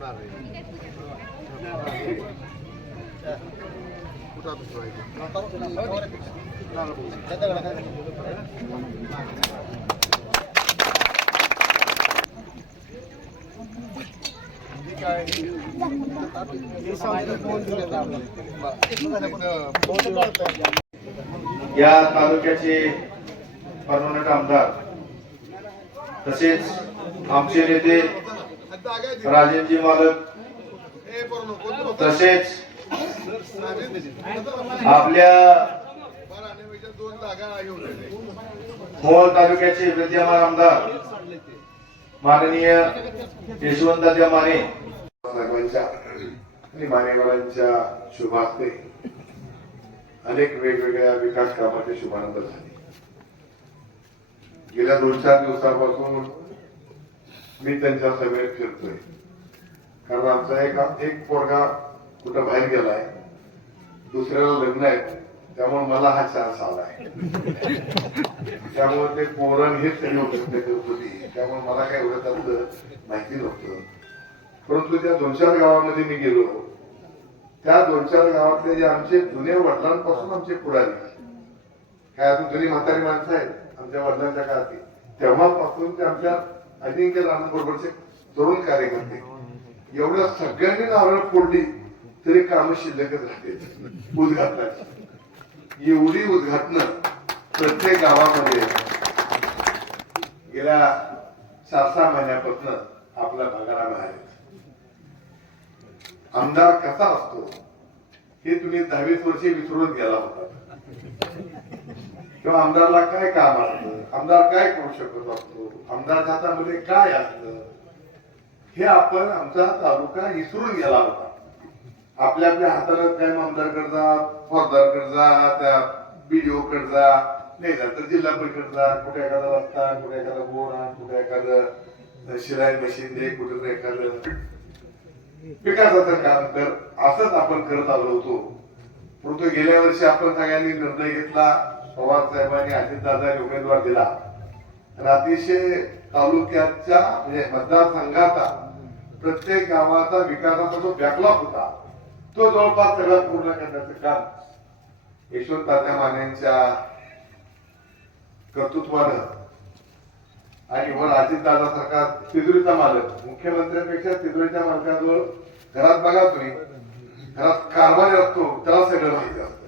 थोडं मागे असं या तालुक्याचे परमनंट आमदार तसेच आमचे नेते राजेंद्रजी मालक तसेच आपल्या मोहोळ तालुक्याचे विद्यमान आमदार माननीय यशवंत माने. आणि मान्यवरांच्या शुभास्ते. अनेक वेगवेगळ्या विकास कामाचे शुभारंभ झाले. गेल्या दोन चार दिवसापासून मी त्यांच्या सभेत फिरतोय. कारण आमचा एक एक पोरगा कुठं बाहेर गेलाय दुसऱ्याला लग्न आहे त्यामुळे मला हा चान्स आलाय. त्यामुळे ते पोरण हेच त्यांनी होती. त्यामुळे मला काय एवढं त्यातलं माहिती नव्हतं. परंतु त्या दोन चार गावामध्ये मी गेलो. त्या दोन चार गावातले जे आमचे जुन्या वडिलांपासून आमचे पुढारी काय अजून जुनी म्हातारी माणसं आहेत आमच्या वडिलांच्या काळात तेव्हापासून ते आमच्या अजिंक्य बरोबरचे तरुण कार्यकर्ते. एवढ्या सगळ्यांनी नारळ फोडली तरी काम शिल्लकच राहते उद्घाटनाची. एवढी उद्घाटन प्रत्येक गावामध्ये गेल्या चार सहा महिन्यापासून आपल्या भागाला मिळाले आमदार कसा असतो हे तुम्ही दहावीस वर्षे विसरून गेला होता. किंवा आमदारला काय काम असतं? आमदार काय करू शकत असतो? आमदार हातामध्ये काय असतं? हे आपण आमचा तालुका विसरून गेला होता. आपल्या आपल्या हाताला काय आमदार जा फौजदार जा त्या बीडीओ कडे जा नाही झालं तर जिल्हा परिषद जा कुठे एखादा रस्ता कुठे एखादा बोर आण कुठे एखादं शिलाई मशीन दे कुठे एखादं विकासाचं काम कर असंच आपण करत आलो होतो. परंतु गेल्या वर्षी आपण सगळ्यांनी निर्णय घेतला. पवार साहेबांनी अजितदादांनी उमेदवार दिला. तर अतिशय तालुक्याच्या म्हणजे मतदारसंघाचा प्रत्येक गावाचा विकासाचा जो बॅकलॉग होता तो जवळपास सगळा पूर्ण करण्याचं काम यशवंत तात्या मानेंच्या कर्तृत्वानं आणि वर अजितदादा सरकार तिजोरीचा मालक मुख्यमंत्र्यांपेक्षा तिजोरीच्या मालकाजवळ घरात बघा तुम्ही घरात कारभार असतो त्याला सगळं माहिती असतं.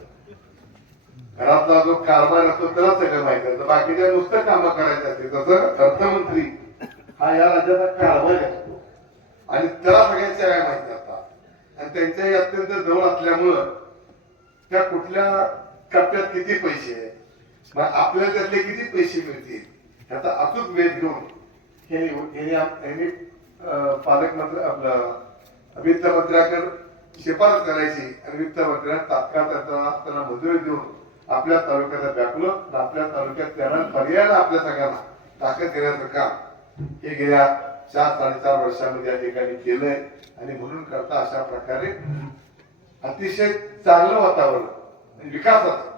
घरातला जो कारभार असतो त्याला सगळं माहिती असतं बाकीच्या नुसतं कामं करायचं असते जसं अर्थमंत्री हा या राज्याचा कारभार असतो आणि त्याला सगळ्यांच्या काय माहिती असतात. आणि त्यांच्याही अत्यंत जवळ असल्यामुळं त्या कुठल्या टप्प्यात किती पैसे आहेत? मग आपल्याला त्यातले किती पैसे मिळतील? ह्याचा अचूक वेध घेऊन हे यांनी आप- पालकमंत्री आपलं वित्त मंत्र्याकडे शिफारस करायची आणि वित्त मंत्र्यांना तात्काळ त्याचा त्यांना मंजुरी देऊन आपल्या तालुक्याचा बॅकलॉग आपल्या तालुक्यात त्यांना पर्यायला आपल्या सगळ्यांना ताकद देण्याचं काम हे गेल्या चार साडेचार वर्षामध्ये या ठिकाणी केलंय. आणि म्हणून करता अशा प्रकारे अतिशय चांगलं वातावरण आणि विकासाचं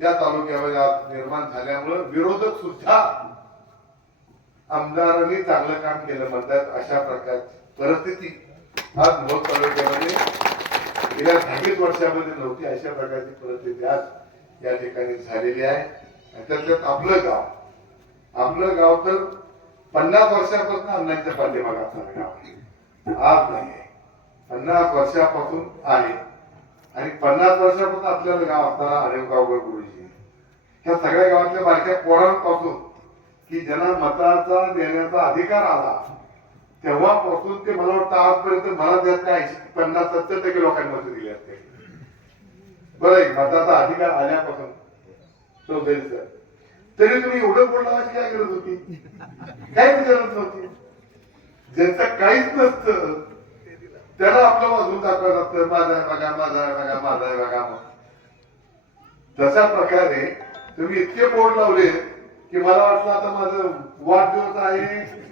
त्या तालुक्यामध्ये आज निर्माण झाल्यामुळं विरोधक सुद्धा आमदारांनी चांगलं काम केलं म्हणतात. अशा प्रकारची परिस्थिती आज मोहोळ तालुक्यामध्ये गेल्या दहावीस वर्षामध्ये नव्हती. अशा प्रकारची परिस्थिती आज त्या ठिकाणी झालेली आहे. आणि आपलं गाव. आपलं गाव तर पन्नास वर्षापासून अण्णांच्या पाठीमागे गाव आहे. आज नाही आहे. पन्नास वर्षापासून आहे. आणि पन्नास वर्षापासून आपल्याला गाव असताना अरेगावकर गुरुजी. ह्या सगळ्या गावातल्या बारक्या पोरांपासून की ज्यांना मताचा देण्याचा अधिकार आला तेव्हापासून ते मला वाटतं आजपर्यंत मला त्यात ऐंशी पन्नास सत्तर टक्के लोकांनी मत दिली असते. बरं एक मताचा अधिकार आल्यापासून. चौधरी सर तरी तुम्ही एवढं बोलण्याची काय गरज होती? काहीच गरज नव्हती? ज्यांचं काहीच नसतं तर माझा आहे बघा माझा आहे बघा माझा आहे बघा तशा प्रकारे तुम्ही इतके बोर्ड लावले की मला वाटलं आता माझं वाढदिवस आहे.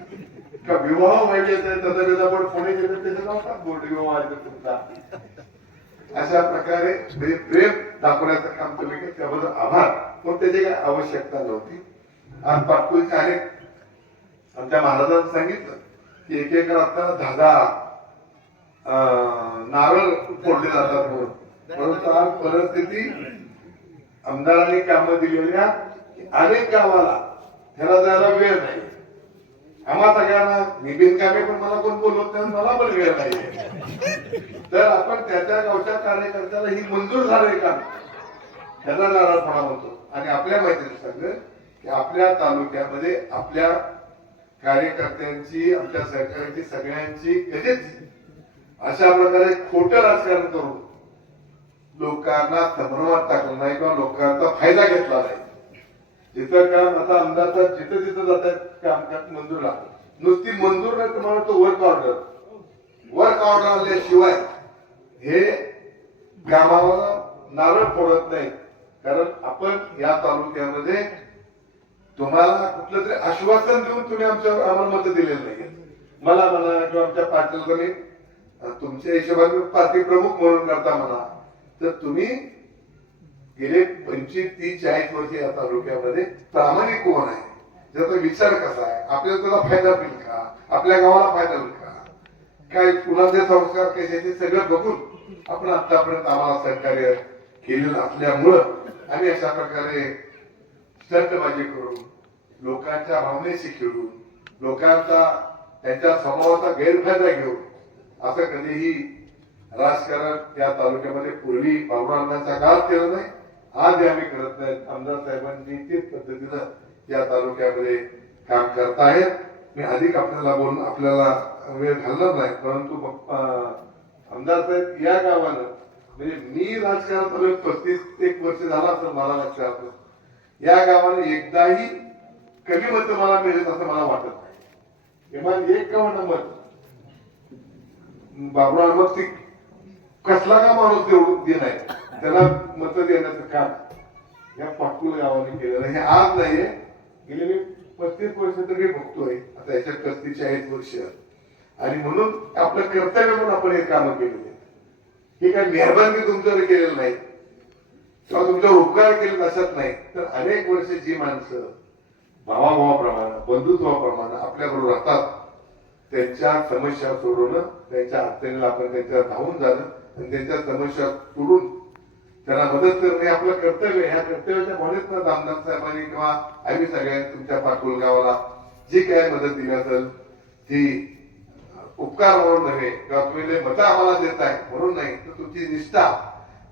का विवाह व्हायचे त्याचा पण पुणे गेले त्याच्या बोर्ड विवाह आहे तुमचा. अशा प्रकारे म्हणजे प्रेम दाखवण्याचं काम तुम्ही केलं त्याबद्दल आभार. पण त्याची काही आवश्यकता नव्हती. आज पाटकुलचे अनेक आमच्या महाराजांनी सांगितलं की एक एक धागा अं, नारळ फोडले जातात म्हणून. परंतु आज परिस्थिती आमदारांनी कामं दिलेल्या अनेक गावाला ह्याला जायला वेळ नाही. आम्हा सगळ्यांना निबिन कामे पण मला कोण बोलवत नाही मला पण वेळ नाही तर आपण त्याच्या गावच्या कार्यकर्त्याला ही मंजूर झालंय का? त्याचा थोडा होतो. आणि आपल्या माहितीने सांगत की आपल्या तालुक्यामध्ये आपल्या कार्यकर्त्यांची आमच्या सरकारची सगळ्यांची कधीच अशा प्रकारे खोटं राजकारण करून लोकांना संभ्रमात टाकलं नाही किंवा लोकांचा फायदा घेतला नाही. जिथं काम आता आमदारचा जिथं जिथं जातात काम काम मंजूर लागतं नुसती मंजूर नाही तुम्हाला तो वर्क ऑर्डर वर्क ऑर्डर आल्याशिवाय हे कामावर नारळ फोडत नाही. कारण आपण या तालुक्यामध्ये तुम्हाला कुठलं तरी आश्वासन देऊन तुम्ही आमच्या आम्हाला मत दिलेलं नाही मला म्हणा किंवा आमच्या पाटील तुमच्या हिशोबाने पार्टी प्रमुख म्हणून करता म्हणा तर तुम्ही गेले पंचवीस तीस चाळीस वर्ष या तालुक्यामध्ये प्रामाणिक कोण आहे? त्याचा विचार कसा आहे? आपल्याला त्याला फायदा होईल का? आपल्या गावाला फायदा होईल का? काय कुणाचे संस्कार कसे ते सगळं बघून आपण आतापर्यंत आम्हाला सहकार्य केलेलं असल्यामुळं आम्ही अशा प्रकारे स्टंटबाजी करून लोकांच्या भावनेशी खेळून लोकांचा त्यांच्या स्वभावाचा गैरफायदा घेऊन असं कधीही राजकारण या तालुक्यामध्ये पूर्वी बाबुरावांच्या काळ केलं नाही. आज आम्ही करत नाही. आमदार साहेबांनी तीच पद्धतीनं या तालुक्यामध्ये काम करतायत मी अधिक आपल्याला बोलून आपल्याला वेळ घालणार नाही परंतु आमदार साहेब या गावानं म्हणजे मी राजकारणात पस्तीस एक वर्ष झाला असं मला लक्षात या गावाने एकदाही कमी मत मला मिळेल असं मला वाटत नाही. किमान एक का मत बाबुराव मग ती कसला का माणूस देऊ दे नाही? त्याला मत देण्याचं काम. या पाटकुल गावाने केलेलं हे आज नाहीये गेलेली पस्तीस वर्ष तर मी बघतोय. आता याच्यात पस्तीस चाळीस वर्ष. आणि म्हणून आपलं कर्तव्य म्हणून आपण हे काम केलेली आहेत. हे काय मेहरबानी तुमच्यावर केलेलं नाही. किंवा तुमच्यावर उपकार केले असत नाही. तर अनेक वर्ष जी माणसं भावाभावाप्रमाणे बंधुत्वाप्रमाणे आपल्याबरोबर राहतात त्यांच्या समस्या सोडवणं त्यांच्या अडचणीला आपण त्यांच्या धावून जाणं आणि त्यांच्या समस्या सोडून त्यांना मदत करणे आपलं कर्तव्य ह्या कर्तव्याच्या ना दामदास साहेबांनी किंवा आम्ही सगळ्यांनी तुमच्या पाटोल गावाला जी काय मदत दिली असेल ती उपकार म्हणून नव्हे किंवा तुम्ही लय आम्हाला देत आहे म्हणून नाही तर तुमची निष्ठा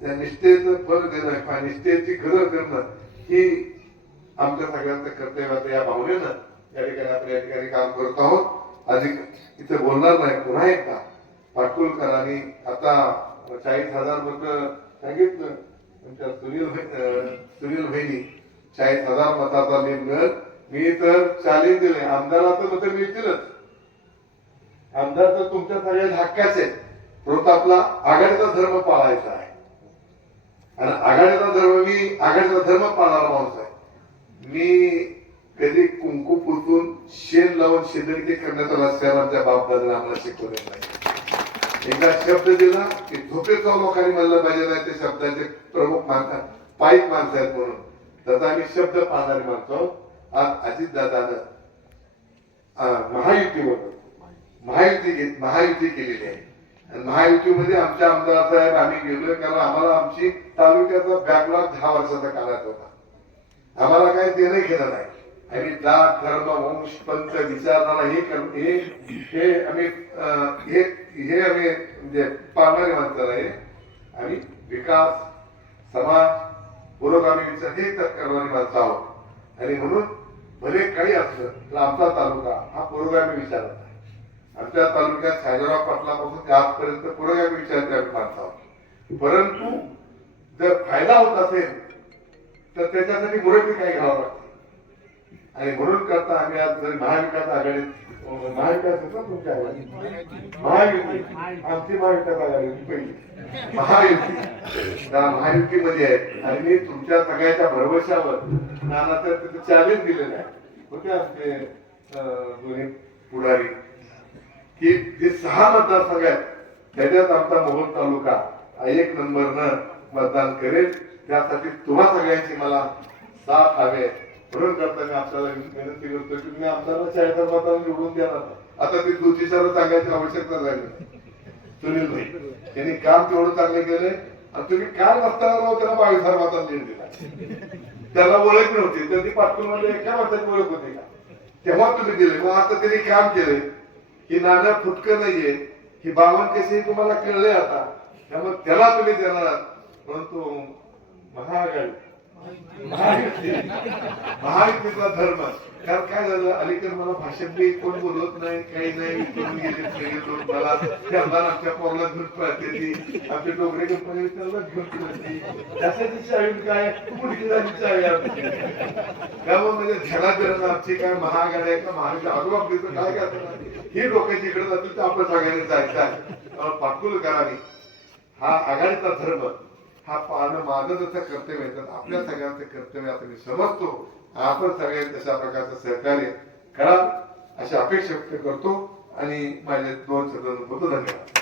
त्या निष्ठेचं फल देणं किंवा निष्ठेची गरज करणं ही आमच्या सगळ्यांचं कर्तव्य या भावनेनं या ठिकाणी आपण या ठिकाणी काम करत आहोत. अधिक इथे बोलणार नाही पुन्हा एकदा. पाटकुलकरांनी आता चाळीस हजार लोक सांगितलं. आमच्या सुनील सुनील भाईनी चाळीस हजार मताचा लीड मिळत मी तर चालीस दिले. आमदाराचं मत मिळतीलच. आमदार तर तुमच्या सगळ्या हक्काचे आहे परंतु आपला आघाडीचा धर्म पाळायचा आहे. आणि आघाडीचा धर्म मी आघाडीचा धर्म पाळणारा माणूस आहे. मी कधी कुंकू पुसून शेण लावून शेंदरी करण्याचा रस्त्यावर आमच्या बापदादाने आम्हाला शिकवले नाही. एकदा शब्द दिला की झोपेचा लोकांनी म्हणलं पाहिजे नाही ते शब्दाचे प्रमुख मानतात पाईक माणसं आहेत म्हणून. तसा आम्ही शब्द पाहणारे माणसो आज अजित दादानं महायुतीवर महायुती घेत महायुती केलेली आहे. आणि महायुतीमध्ये आमच्या आमदार साहेब आम्ही गेलोय कारण आम्हाला आमची तालुक्याचा बॅकलॉग दहा वर्षाचा काढायचा होता. आम्हाला काही देणं घेणं नाही. आणि जात धर्म वंश पंथ विचारणारा हे हे हे आम्ही हे हे आम्ही म्हणजे पाळणारे माणसं आहे. आम्ही विकास समाज पुरोगामी विचार हे तर करणारी माणसं आहोत. आणि म्हणून भले काही असलं तर आमचा तालुका हा पुरोगामी विचाराचा आहे आमच्या तालुक्यात साजराव पाटलापासून ते आजपर्यंत पुरोगामी विचाराचे आम्ही माणसं आहोत. परंतु जर फायदा होत असेल तर त्याच्यासाठी मुरबी काही घ्यावं लागतं. आणि म्हणून करता आम्ही आज जरी महाविकास आघाडी महाविकास होता तुमच्या महायुती. आमची महाविकास आघाडी पहिली. महायुती. त्या महायुतीमध्ये आहे. आणि मी तुमच्या सगळ्याच्या भरवशावर नाना तर तिथे चॅलेंज दिलेलं आहे. होते आमचे दोन्ही पुढारी. की जे सहा मतदारसंघ आहेत त्याच्यात आमचा मोहोळ तालुका एक नंबरनं मतदान करेल. त्यासाठी तुम्हा सगळ्यांची मला साथ हवे प्रयोग करताना आपल्याला विनंती करतो की तुम्ही आमदारला चाळीस मताला निवडून देणार आता ते दुतीच्यावर सांगायची आवश्यकता झाली. सुनील भाई त्यांनी काम तेवढं चांगलं केलंय आणि तुम्ही काय नसताना राव त्याला बावीस हजार मतांना लीड दिला. त्याला ओळख नव्हती त्यांनी पाठवून पाटकुलमध्ये एका माणसाची ओळख होती का? तेव्हा तुम्ही दिले. मग आता त्यांनी काम केले ही नाण्या फुटकं नाहीये. ही बावन कशी तुम्हाला कळले आता. त्यामुळे त्याला तुम्ही देणार परंतु महाआघाडी महायुतीचा धर्म. कारण काय झालं? अलीकडे मला भाषण बी कोण बोलत नाही काही नाही करून गेले मला त्यांना आमच्या पोरला घेऊन पळते ती. आमच्या डोंगरे कंपनी त्यांना घेऊन पळते त्यासाठी चावी काय? पुढची झाली चावी आमची. त्यामुळे म्हणजे ध्यानात धरण आमची काय महाआघाडी आहे का महायुती आजूबाजूचं काय करतात? ही लोकांची इकडे जातील तर आपण सगळ्यांनी जायचं आहे. त्यामुळे पाटकुलकरांनी हा आघाडीचा धर्म. हा पाहणं माझं जसं कर्तव्य आहे. तर आपल्या सगळ्यांचं कर्तव्य आता मी समजतो. आपण सगळ्यांनी तशा प्रकारचं सहकार्य करा. अशी अपेक्षा व्यक्त करतो. आणि माझे दोन शब्द धन्यवाद.